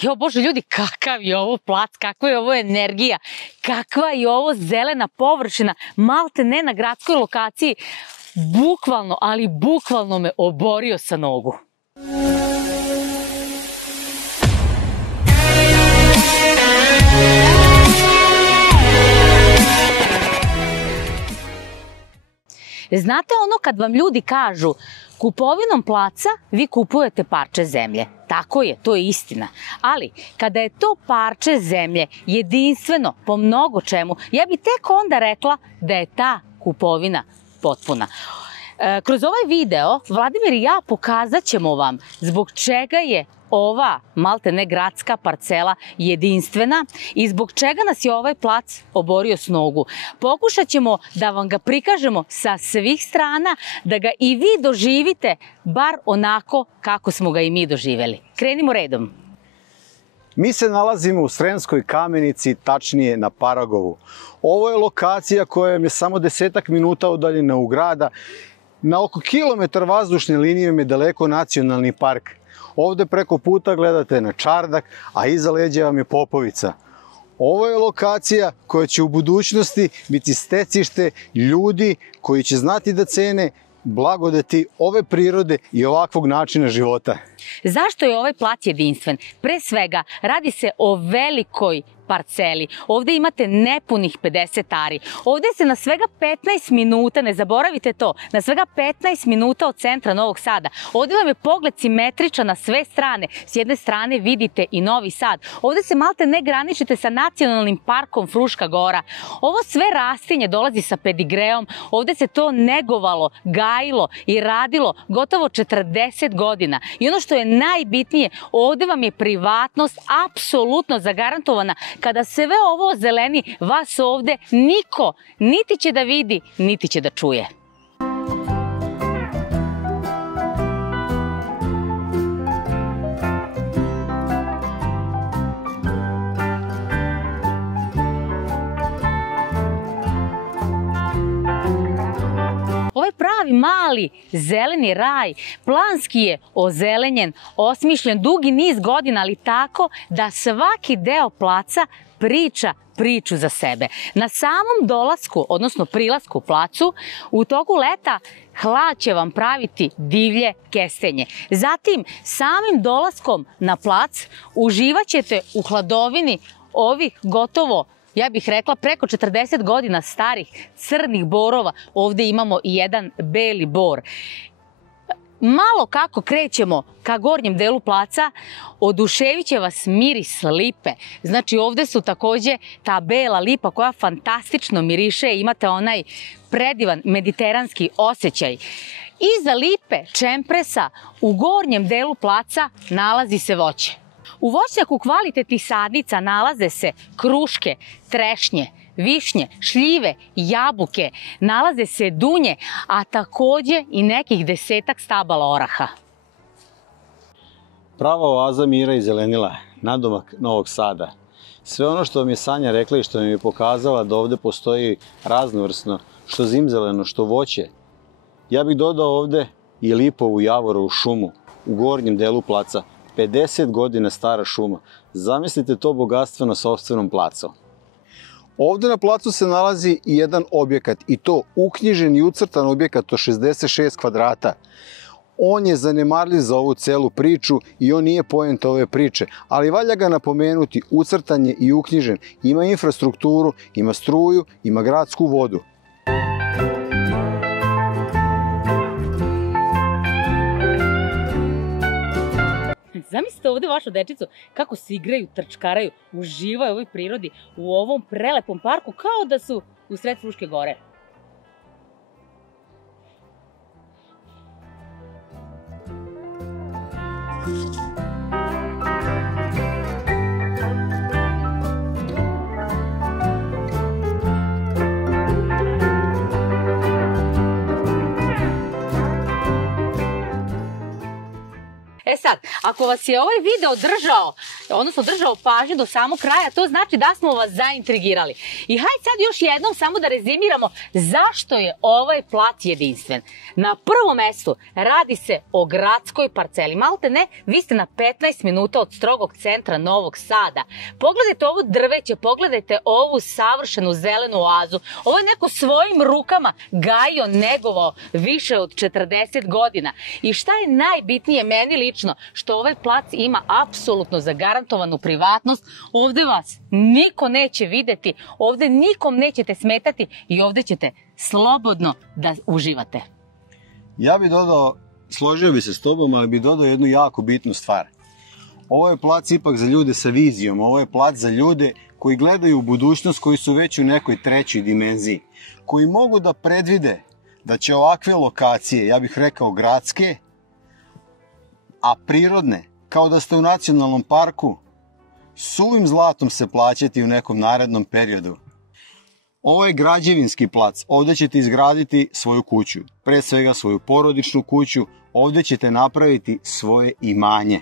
Jo, Bože, ljudi, kakav je ovo plac, kakva je ovo energija, kakva je ovo zelena površina, malte ne na gradskoj lokaciji. Bukvalno, ali bukvalno me oborio sa nogu. Znate ono kad vam ljudi kažu kupovinom placa vi kupujete parče zemlje. Tako je, to je istina. Ali kada je to parče zemlje jedinstveno po mnogo čemu, ja bih tek onda rekla da je ta kupovina potpuna. Kroz ovaj video Vladimir i ja pokazat ćemo vam zbog čega je ova malte ne gradska parcela jedinstvena i zbog čega nas je ovaj plac oborio s nogu. Pokušat ćemo da vam ga prikažemo sa svih strana, da ga i vi doživite bar onako kako smo ga i mi doživeli. Krenimo redom. Mi se nalazimo u Sremskoj Kamenici, tačnije na Paragovu. Ovo je lokacija koja je samo 10 minuta udaljena u grada. Na oko kilometar vazdušne linije je daleko nacionalni park. Ovde preko puta gledate na Čardak, a iza leđa vam je Popovica. Ovo je lokacija koja će u budućnosti biti stecište ljudi koji će znati da cene blagodeti ove prirode i ovakvog načina života. Zašto je ovaj plac jedinstven? Pre svega, radi se o velikoj parceli. Ovde imate nepunih 50 ari. Ovde se na svega 15 minuta, ne zaboravite to, na svega 15 minuta od centra Novog Sada. Ovde vam je pogled simetričan na sve strane. S jedne strane vidite i Novi Sad. Ovde se malte ne graničite sa nacionalnim parkom Fruška Gora. Ovo sve rastinje dolazi sa pedigreom. Ovde se to negovalo, gajilo i radilo gotovo 40 godina. I ono što je najbitnije, ovde vam je privatnost apsolutno zagarantovana. Kada sve ovo zeleni, vas ovde niko niti će da vidi, niti će da čuje. Ovo je pravi mali zeleni raj, planski je ozelenjen, osmišljen dugi niz godina, ali tako da svaki deo placa priča priču za sebe. Na samom dolasku, odnosno prilasku placu, u toku leta hlad će vam praviti divlje kestenje. Zatim, samim dolaskom na plac uživat ćete u hladovini ovih gotovo, ja bih rekla, preko 40 godina starih crnih borova. Ovde imamo i jedan beli bor. Malo kako krećemo ka gornjem delu placa, oduševit će vas miris lipe. Znači ovde su takođe ta bela lipa koja fantastično miriše, imate onaj predivan mediteranski osjećaj. Iza lipe, čempresa, u gornjem delu placa nalazi se voće. U voćnjaku kvalitetnih sadnica nalaze se kruške, trešnje, višnje, šljive, jabuke, nalaze se dunje, a takođe i nekih 10 stabala oraha. Prava oaza mira i zelenila, nadomak Novog Sada. Sve ono što vam je Sanja rekla i što vam je pokazala da ovde postoji raznovrsno, što zimzeleno, što voće. Ja bih dodao ovde i lipovu javorovu šumu u gornjem delu placa. 50 godina stara šuma. Zamislite to bogatstvo na sopstvenom placu. Ovde na placu se nalazi i jedan objekat, i to uknjižen i ucrtan objekat od 66 kvadrata. On je zanemarljiv za ovu celu priču i on nije poenta ove priče, ali valja ga napomenuti, ucrtan je i uknjižen. Ima infrastrukturu, ima struju, ima gradsku vodu. Zamislite ovde vašu dečicu kako se igraju, trčkaraju, uživaju u ovoj prirodi, u ovom prelepom parku, kao da su u sred Fruške Gore. stvar. Ako vas je ovaj video držao pažnju do samog kraja, to znači da smo vas zaintrigirali. I hajde sad još jednom samo da rezimiramo zašto je ovaj plac jedinstven. Na prvom mestu radi se o gradskoj parceli. Malte ne, vi ste na 15 minuta od strogog centra Novog Sada. Pogledajte ovo drveće, pogledajte ovu savršenu zelenu oazu. Ovo je neko svojim rukama gajio, negovao više od 40 godina. I šta je najbitnije meni lično, što ovaj plac ima apsolutno zagarantovanu privatnost. Ovde vas niko neće videti, ovde nikom nećete smetati i ovde ćete slobodno da uživate. Ja bih dodao, složio bi se s tobom, ali bih dodao jednu jako bitnu stvar. Ovo je plac ipak za ljude sa vizijom, ovo je plac za ljude koji gledaju u budućnost, koji su već u nekoj trećoj dimenziji, koji mogu da predvide da će ovakve lokacije, ja bih rekao gradske, a prirodne, kao da ste u nacionalnom parku, suvim zlatom se plaćati u nekom narednom periodu. Ovo je građevinski plac, ovdje ćete izgraditi svoju kuću, pre svega svoju porodičnu kuću, ovdje ćete napraviti svoje imanje.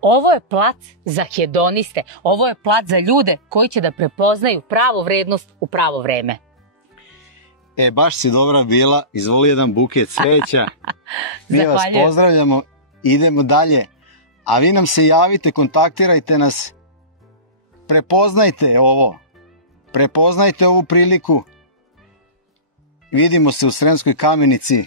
Ovo je plac za hedoniste, ovo je plac za ljude koji će da prepoznaju pravu vrednost u pravo vreme. Baš si dobra bila, izvoli jedan buket cveća. Mi vas pozdravljamo, idemo dalje. A vi nam se javite, kontaktirajte nas, prepoznajte ovo, prepoznajte ovu priliku. Vidimo se u Sremskoj Kamenici